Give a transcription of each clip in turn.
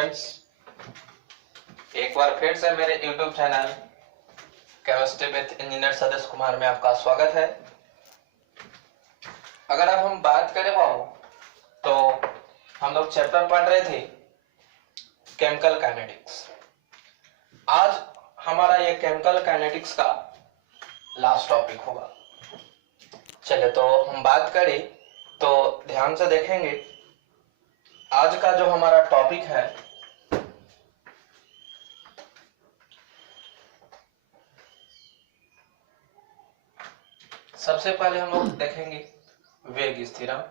Friends, एक बार फिर से मेरे YouTube channel chemistry with engineer Satish Kumar में आपका स्वागत है। अगर अब हम बात करें बाबू, तो हम लोग चैप्टर पढ़ रहे थे केमिकल काइनेटिक्स। आज हमारा ये केमिकल काइनेटिक्स का लास्ट टॉपिक होगा। चलिए, तो हम बात करें तो ध्यान से देखेंगे। आज का जो हमारा टॉपिक है सबसे पहले हम लोग देखेंगे वेग स्थिरांक।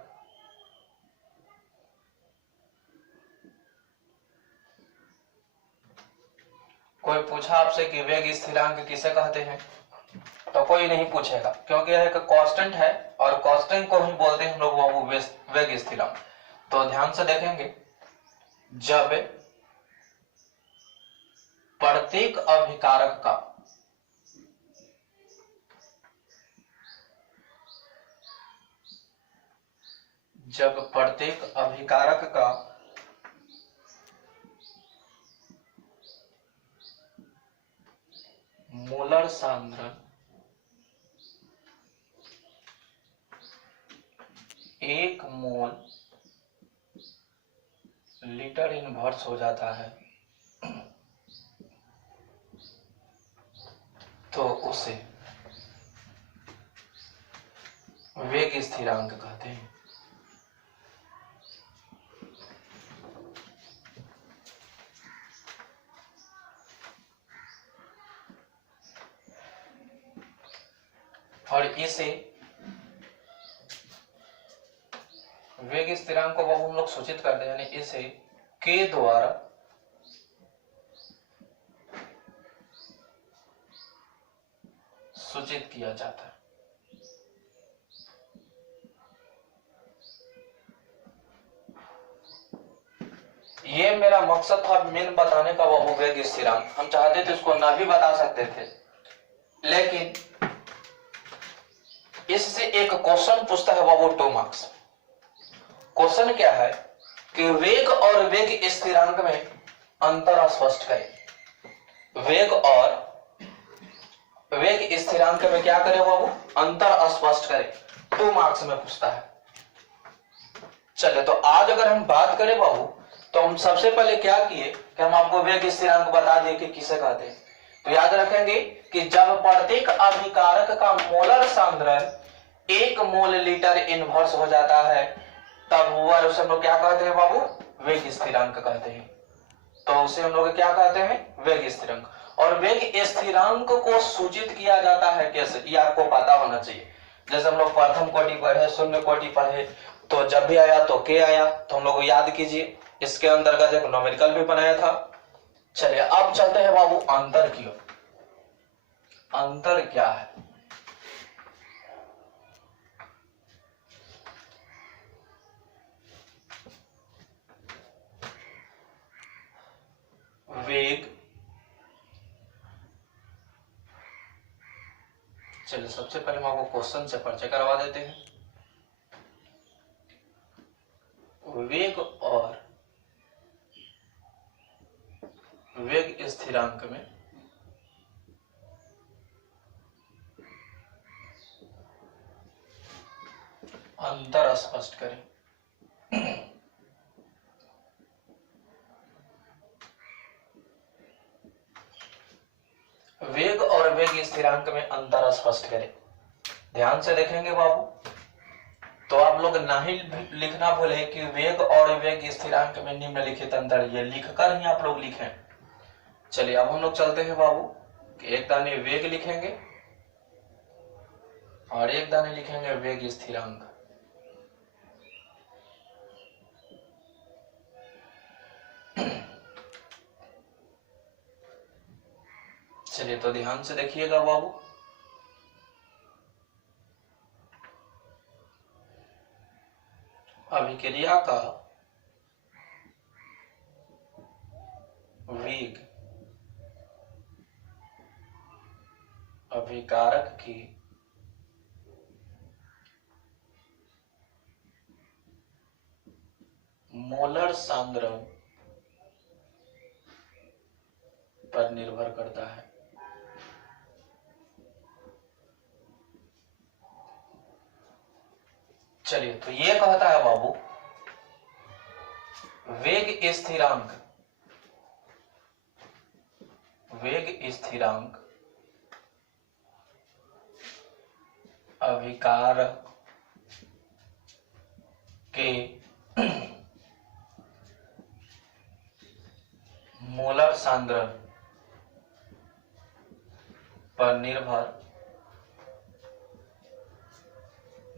कोई पूछा आपसे कि वेग स्थिरांक किसे कहते हैं, तो कोई नहीं पूछेगा, क्योंकि यह एक कांस्टेंट है और कांस्टेंट को ही बोलते हैं हम लोग वो वेग स्थिरांक। तो ध्यान से देखेंगे, जब प्रत्येक अभिकारक का मोलर सांद्रण 1 मोल लीटर इनवर्स हो जाता है, तो उसे वेग स्थिरांक कहते हैं। और इसे वेग स्थिरांक को हम लोग सूचित करते हैं, यानी इसे के द्वारा सूचित किया जाता है। ये मेरा मकसद था मेन बताने का, वो वेग स्थिरांक। हम चाहते थे इसको ना भी बता सकते थे, लेकिन इससे एक क्वेश्चन पूछता है वो 2 मार्क्स। क्वेश्चन क्या है कि वेग और वेग स्थिरांक में अंतर स्पष्ट करें। वेग और वेग स्थिरांक में क्या करें बाबू? अंतर स्पष्ट करें। 2 मार्क्स में पूछता है। चलिए, तो आज अगर हम बात करें बाबू, तो हम सबसे पहले क्या किए कि हम आपको वेग स्थिरांक बता दिए कि किसे कहते हैं। तो याद रखेंगे कि जब प्रत्येक अभिकारक का मोलर सांद्रण 1 मोल लीटर इनवर्स हो जाता है, तब वह उसे हम लोग क्या कहते हैं बाबू? वेग स्थिरांक कहते हैं। तो उसे हम लोग क्या कहते हैं? वेग स्थिरांक। और वेग स्थिरांक को सूचित किया जाता है कैसे, ये आपको पता होना चाहिए। जैसे हम लोग प्रथम कोटि पढ़े, शून्य कोटि पढ़े, तो जब भी आया तो के आया, तो हम लोग याद कीजिए। इसके अंतर्गत एक न्यूमेरिकल भी बनाया था। चलिए, अब चलते हैं बाबू अंतर की ओर। अंतर क्या है? वेग, चलिए सबसे पहले हम आपको क्वेश्चन से परिचय करवा देते हैं। वेग और वेग स्थिरांक में अंतर स्पष्ट करें। वेग और वेग स्थिरांक में अंतर स्पष्ट करें। ध्यान से देखेंगे बाबू, तो आप लोग ना ही लिखना भूले कि वेग और वेग स्थिरांक में निम्नलिखित अंतर, ये लिखकर ही आप लोग लिखें। चलिए, अब हम लोग चलते हैं बाबू कि एक दाने वेग लिखेंगे और एक दाने लिखेंगे वेग स्थिरांक। चलिए, तो ध्यान से देखिएगा बाबू। अभिक्रिया का वेग अभिकारक की मोलर सांद्रण पर निर्भर करता है। चलिए, तो ये कहता है बाबू, वेग स्थिरांक अभिकारक के मोलर सांद्रण पर निर्भर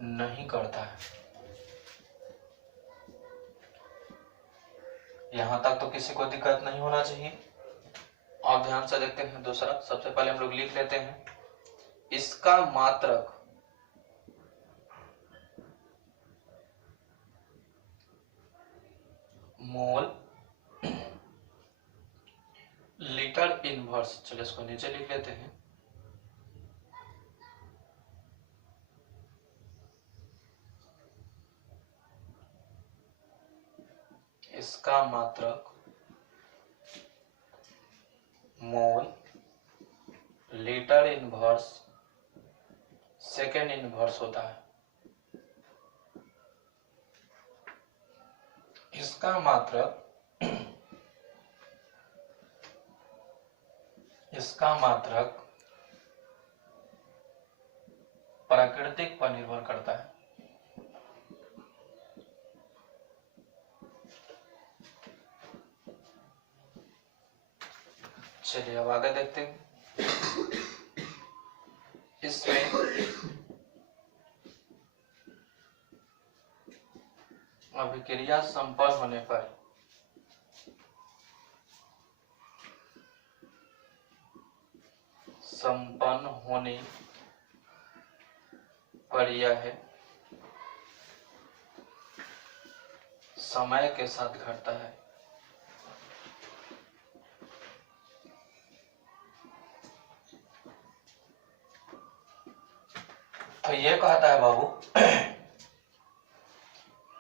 नहीं करता है। यहां तक तो किसी को दिक्कत नहीं होना चाहिए। और ध्यान से देखते हैं दूसरा। सबसे पहले हम लोग लिख लेते हैं, इसका मात्रक मोल लीटर इनवर्स। चलिए इसको नीचे लिख लेते हैं। इसका मात्रक mole litre inverse second inverse होता है। इसका मात्रक प्राकृतिक पर निर्भर करता है। चलिए अब आगे देखते हैं। इसमें अभिक्रिया संपन्न होने पर यह है समय के साथ घटता है। तो ये कहता है बाबू,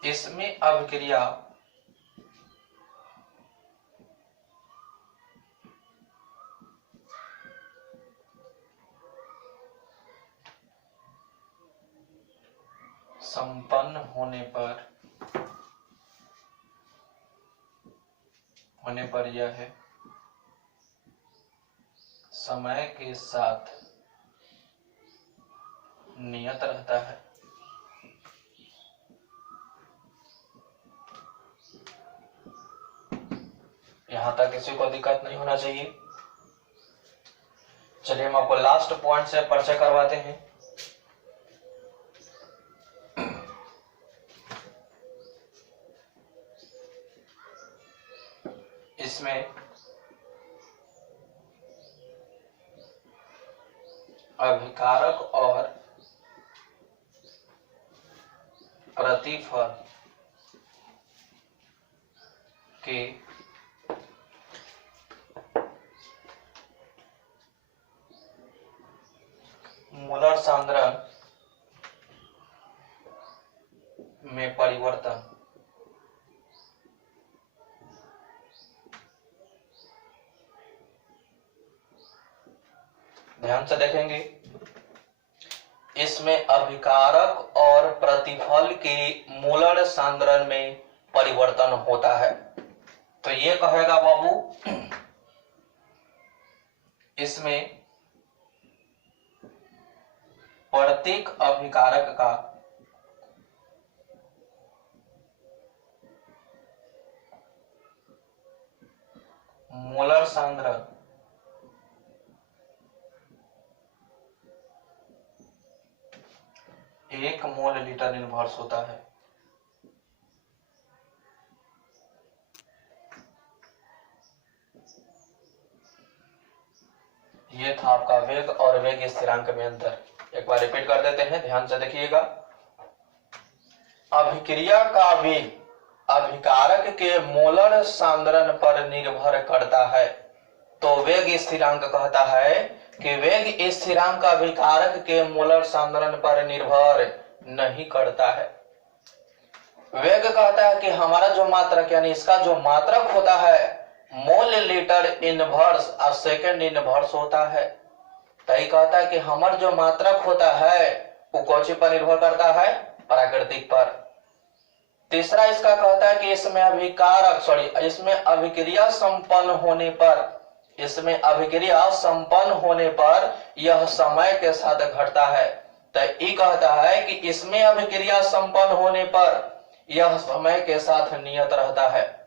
इसमें अभिक्रिया संपन्न होने पर यह है समय के साथ नियत रहता है। यहां तक किसी को दिक्कत नहीं होना चाहिए। चलिए हम आपको लास्ट पॉइंट से परिचय करवाते हैं। इसमें अभिकारक और प्रतिफल के मोलर सांद्रण में परिवर्तन ध्यान से देखेंगे। इसमें अभिकारक और प्रतिफल के मोलर सांद्रण में परिवर्तन होता है। तो ये कहेगा बाबू, इसमें प्रत्येक अभिकारक का मोलर सांद्रण एक मोल लीटर इनवर्स होता है। ये था आपका वेग और वेग स्थिरांक में अंतर। एक बार रिपीट कर देते हैं, ध्यान से देखिएगा। अभिक्रिया का वेग अभिकारक के मोलर सांद्रण पर निर्भर करता है। तो वेग स्थिरांक कहता है कि वेग स्थिरांक अभिकारक के मोलर सांद्रण पर निर्भर नहीं करता है। वेग कहता है कि हमारा जो मात्रक यानी इसका जो मात्रक होता है मोल लीटर इनवर्स और सेकंड इनवर्स होता है। तो ये कहता है कि हमार जो मात्रक होता है वो कौन पर निर्भर करता है? प्राकृतिक पर। तीसरा इसका कहता है कि इसमें अभिक्रिया संपन्न होने पर, इसमें अभिक्रिया संपन्न होने पर यह समय के साथ घटता है। तो ये कहता है कि इसमें अभिक्रिया संपन्न होने पर यह समय के साथ नियत रहता है।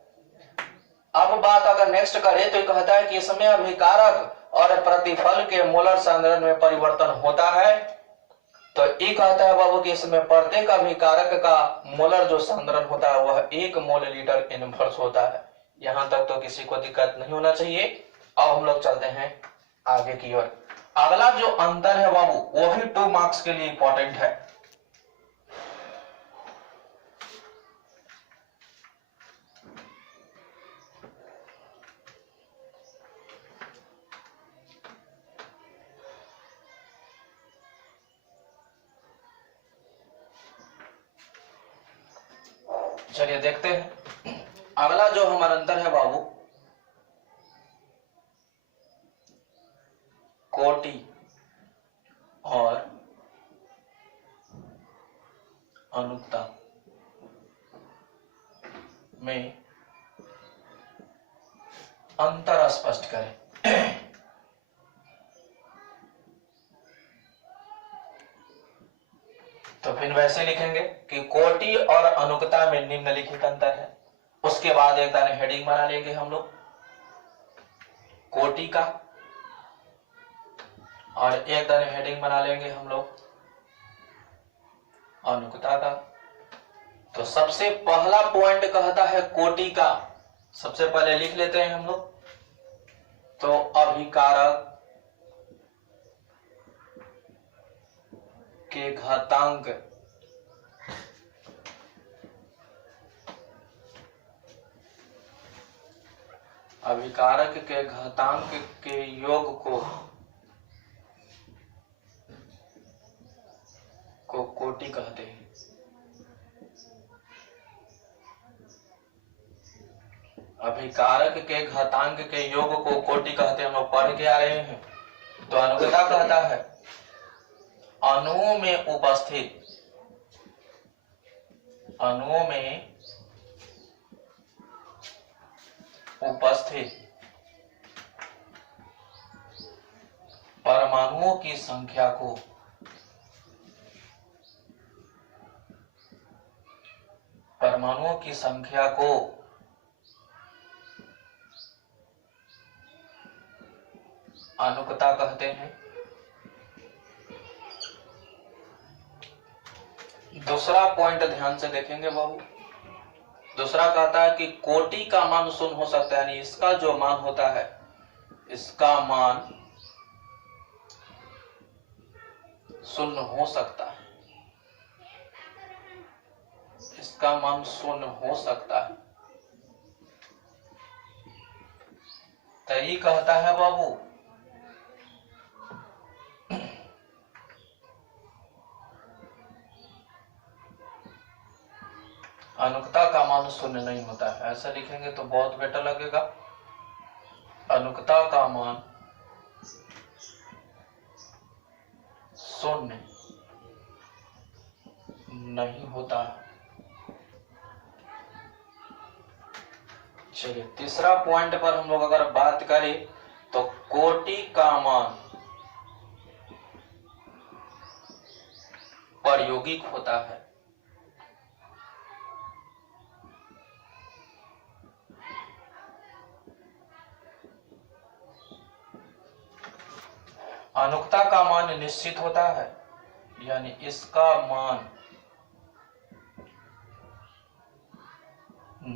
अब बात अगर नेक्स्ट करें तो ये कहता है कि इसमें अभिकारक और प्रतिफल के मोलर सांद्रण में परिवर्तन होता है। तो ये कहता है बाबू कि इसमें प्रत्येक अभिकारक का मोलर जो सांद्रण होता है वह 1 मोल लीटर इनवर्स होता है। यहां तक तो किसी को दिक्कत नहीं होना चाहिए। अब हम लोग चलते हैं आगे की ओर। अगला जो अंतर है बाबू वो भी 2 मार्क्स के लिए इंपॉर्टेंट है। चलिए देखते हैं। अगला जो हमारा अंतर है बाबू, कोटि और अनुक्ता में अंतर स्पष्ट करें। तो फिर वैसे लिखेंगे कि कोटि और अनुक्ता में निम्नलिखित अंतर है। उसके बाद एक दाने हेडिंग बना लेंगे हम लोग कोटि का, और एक दाने हेडिंग बना लेंगे हम लोग अनुक्ता का। तो सबसे पहला पॉइंट कहता है कोटि का, सबसे पहले लिख लेते हैं हम लोग। तो अभिकारक के घातांक अभिकारक के घातांक के योग को कोटि कहते हैं। अभिकारक के घातांक के योग को कोटि कहते हैं। हम लोग पढ़ के आ रहे हैं। तो अनुक्ता कहता है अणुओं में उपस्थित परमाणुओं की संख्या को अनुक्ता कहते हैं। दूसरा पॉइंट ध्यान से देखेंगे बाबू। दूसरा कहता है कि कोटि का मान 0 हो सकता है, यानी इसका जो मान होता है इसका मान 0 हो सकता है, इसका मान 0 हो सकता है। तो ये कहता है बाबू अनुक्ता का मान 0 नहीं होता है। ऐसा लिखेंगे तो बहुत बेटर लगेगा। अनुक्ता का मान 0 नहीं होता है। चलिए तीसरा पॉइंट पर हम लोग अगर बात करें तो कोटि का मान प्रायोगिक होता है। अनुक्ता का मान निश्चित होता है, यानी इसका मान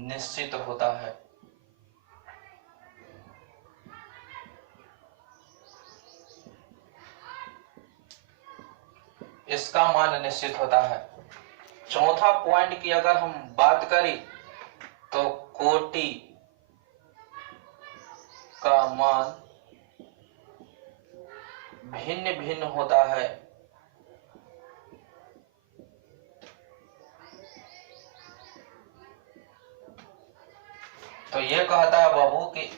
निश्चित होता है। इसका मान निश्चित होता है। चौथा पॉइंट की अगर हम बात करें तो कोटि का मान भिन्न भिन्न होता है। तो ये कहता है बाबू कि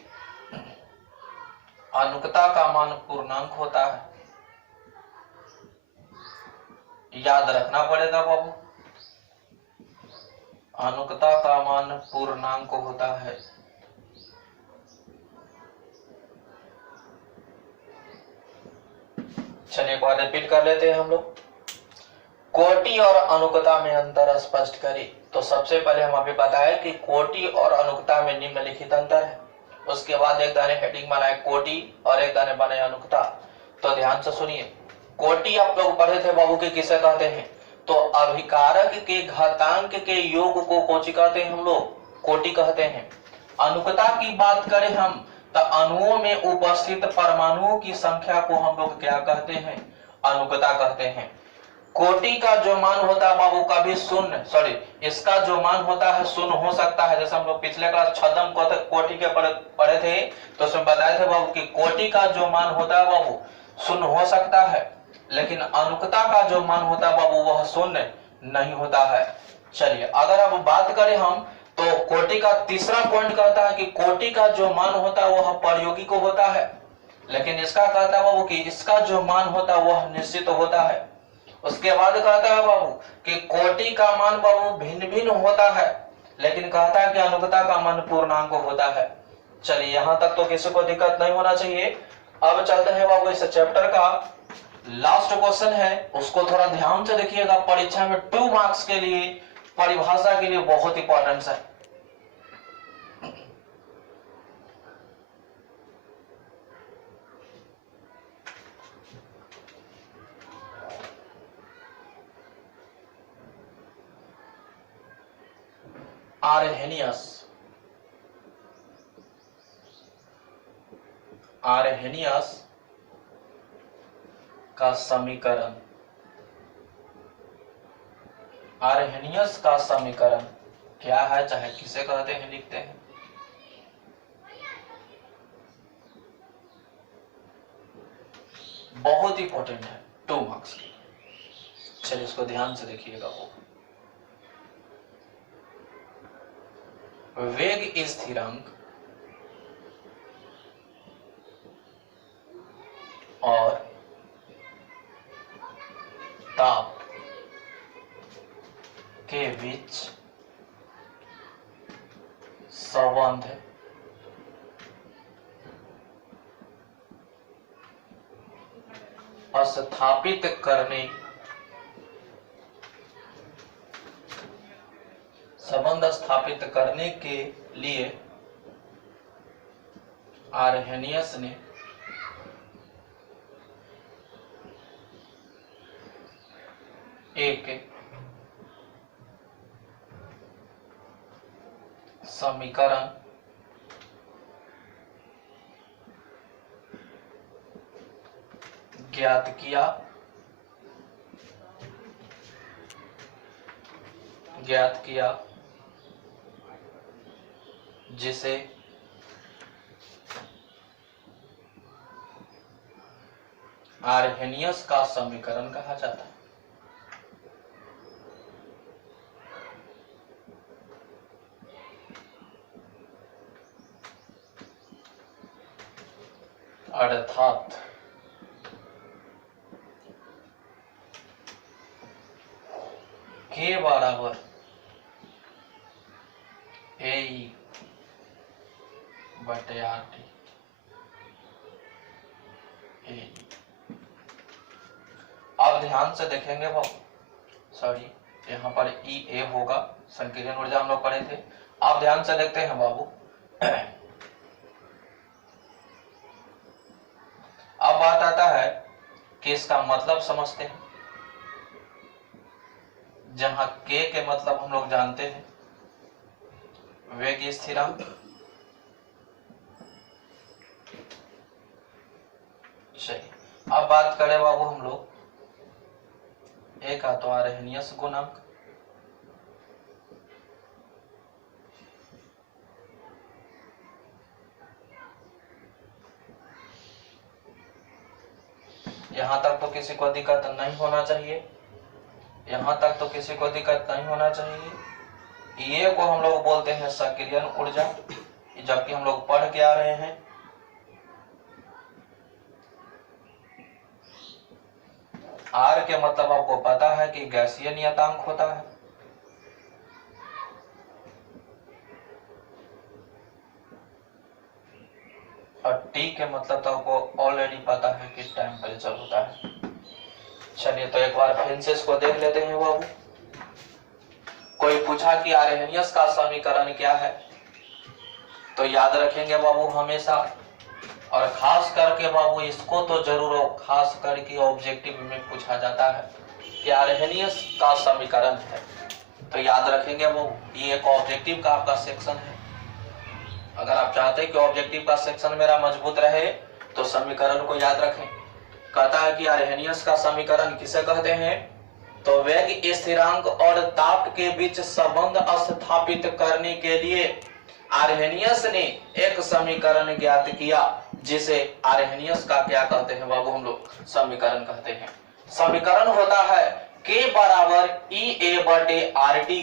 अनुकता का मान पूर्णांक होता है, याद रखना पड़ेगा बाबू, अनुकता का मान पूर्णांक होता है। चलिए एक बार रिपीट कर लेते हैं हम लोग। कोटि और अनुकता में अंतर स्पष्ट करें। तो सबसे पहले हम अभी बताए कि कोटि और अनुकता में निम्नलिखित अंतर है। उसके बाद एक दाने हेडिंग बनाए कोटि और एक दाने बनाए अनुकता। तो ध्यान से सुनिए, कोटि आप लोग पढ़े थे बाबू के किसे कहते हैं? तो अभिकारक के घातांक के योग को कोटि कहते हैं हम लोग, कोटि कहते हैं। अनुकता की बात करें हम तो अणुओं में उपस्थित परमाणुओं की संख्या को हम लोग क्या कहते हैं? अनुकता कहते हैं। कोटि का जो मान होता है बाबू कभी शून्य, सॉरी, इसका जो मान होता है शून्य हो सकता है। जैसे हम लोग पिछले क्लास छदम कोटि के पढ़े थे तो उसमें बताए थे बाबू कि कोटि का जो मान होता है बाबू शून्य हो सकता है, लेकिन अनुकता का जो मान होता है बाबू वह शून्य नहीं होता है। चलिए अगर अब बात करें हम तो कोटि का तीसरा पॉइंट कहता है कि कोटि का जो मान होता है वह प्रयोगिक होता है, लेकिन इसका कहता है बाबू कि इसका जो मान होता है वह निश्चित होता है। उसके बाद कहता है बाबू कि कोटि का मान बाबू भिन्न भिन्न होता है, लेकिन कहता है कि अनुकता का मान पूर्णांक होता है। चलिए यहां तक तो किसी को दिक्कत नहीं होना चाहिए। अब चलते हैं बाबू इस चैप्टर का लास्ट क्वेश्चन है, उसको थोड़ा ध्यान से देखिएगा। परीक्षा में 2 मार्क्स के लिए परिभाषा के लिए बहुत इंपॉर्टेंट है। आर्हेनियस का समीकरण, आर्हेनियस का समीकरण क्या है, चाहे किसे कहते हैं लिखते हैं। बहुत इंपॉर्टेंट है 2 मार्क्स के। चलिए इसको ध्यान से देखिएगा। वो वेग स्थिरांक और ताप के बीच संबंध स्थापित करने, संबंध स्थापित करने के लिए आर्हेनियस ने एक समीकरण ज्ञात किया जिसे आर्हेनियस का समीकरण कहा जाता है। अर्थात के बराबर ए बटे आर टी। अब ध्यान से देखेंगे बाबू, सॉरी यहाँ पर ई ए होगा, संकीर्ण ऊर्जा हम लोग पढ़े थे। आप ध्यान से देखते हैं बाबू। अब बात आता है कि इसका मतलब समझते हैं। जहां के मतलब हम लोग जानते हैं वेग स्थिरांक, चलिए अब बात करें बाबू हम लोग एक तो आर्हेनियस गुणांक, यहां तक तो किसी को दिक्कत नहीं होना चाहिए, यहां तक तो किसी को दिक्कत नहीं होना चाहिए। ये को हम लोग बोलते हैं सक्रियण ऊर्जा जबकि हम लोग पढ़ के आ रहे हैं R के मतलब आपको पता है कि गैसीय नियतांक होता है, और T के मतलब तो आपको ऑलरेडी पता है कि टेम्परेचर होता है। चलिए तो एक बार फिर से इसको देख लेते हैं बाबू। कोई पूछा कि आर्हेनियस का समीकरण क्या है, तो याद रखेंगे बाबू हमेशा, और खास करके बाबू इसको तो जरूर खास करके ऑब्जेक्टिव में पूछा जाता है कि आर्हेनियस का समीकरण है, तो याद रखेंगे बाबू ये एक ऑब्जेक्टिव का आपका सेक्शन है। अगर आप चाहते हैं कि ऑब्जेक्टिव का सेक्शन मेरा मजबूत रहे तो समीकरण को याद रखें। कहता है कि आर्हेनियस का समीकरण किसे कहते हैं, तो वेग स्थिरांक और ताप के बीच संबंध स्थापित करने के लिए आर्हेनियस ने एक समीकरण ज्ञात किया, जिसे आर्हेनियस का क्या कहते हैं बाबू, हम लोग समीकरण कहते हैं। समीकरण होता है K बराबर EA/RT।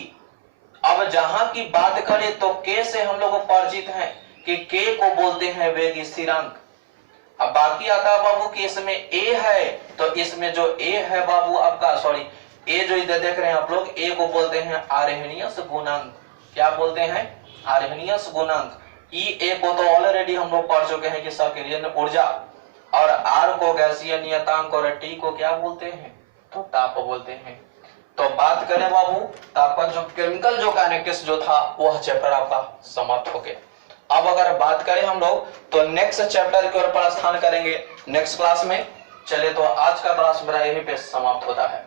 अब जहां की बात करें तो K से हम लोग परिचित हैं कि K को बोलते हैं वेग स्थिरांक। अब बाकी आता है बाबू कि इसमें A है, तो इसमें जो A है बाबू आपका, सॉरी A जो इधर देख रहे हैं आप लोग, A को बोलते हैं आर्हेनियस गुणांक। क्या बोलते हैं, आर्हेनियस गुणांक। E A को तो ऑलरेडी हम लोग पढ़ चुके हैं कि सक्रियण ऊर्जा, और R को गैसीय नियतांक, और T को क्या बोलते हैं, तो ताप बोलते हैं। तो बात करें बाबू तो आपका जो केमिकल जो काइनेटिक्स जो था वह चैप्टर आपका समाप्त हो गया। अब अगर बात करें हम लोग तो नेक्स्ट चैप्टर की ओर प्रस्थान करेंगे नेक्स्ट क्लास में। चले तो आज का क्लास मेरा यहीं पे समाप्त होता है।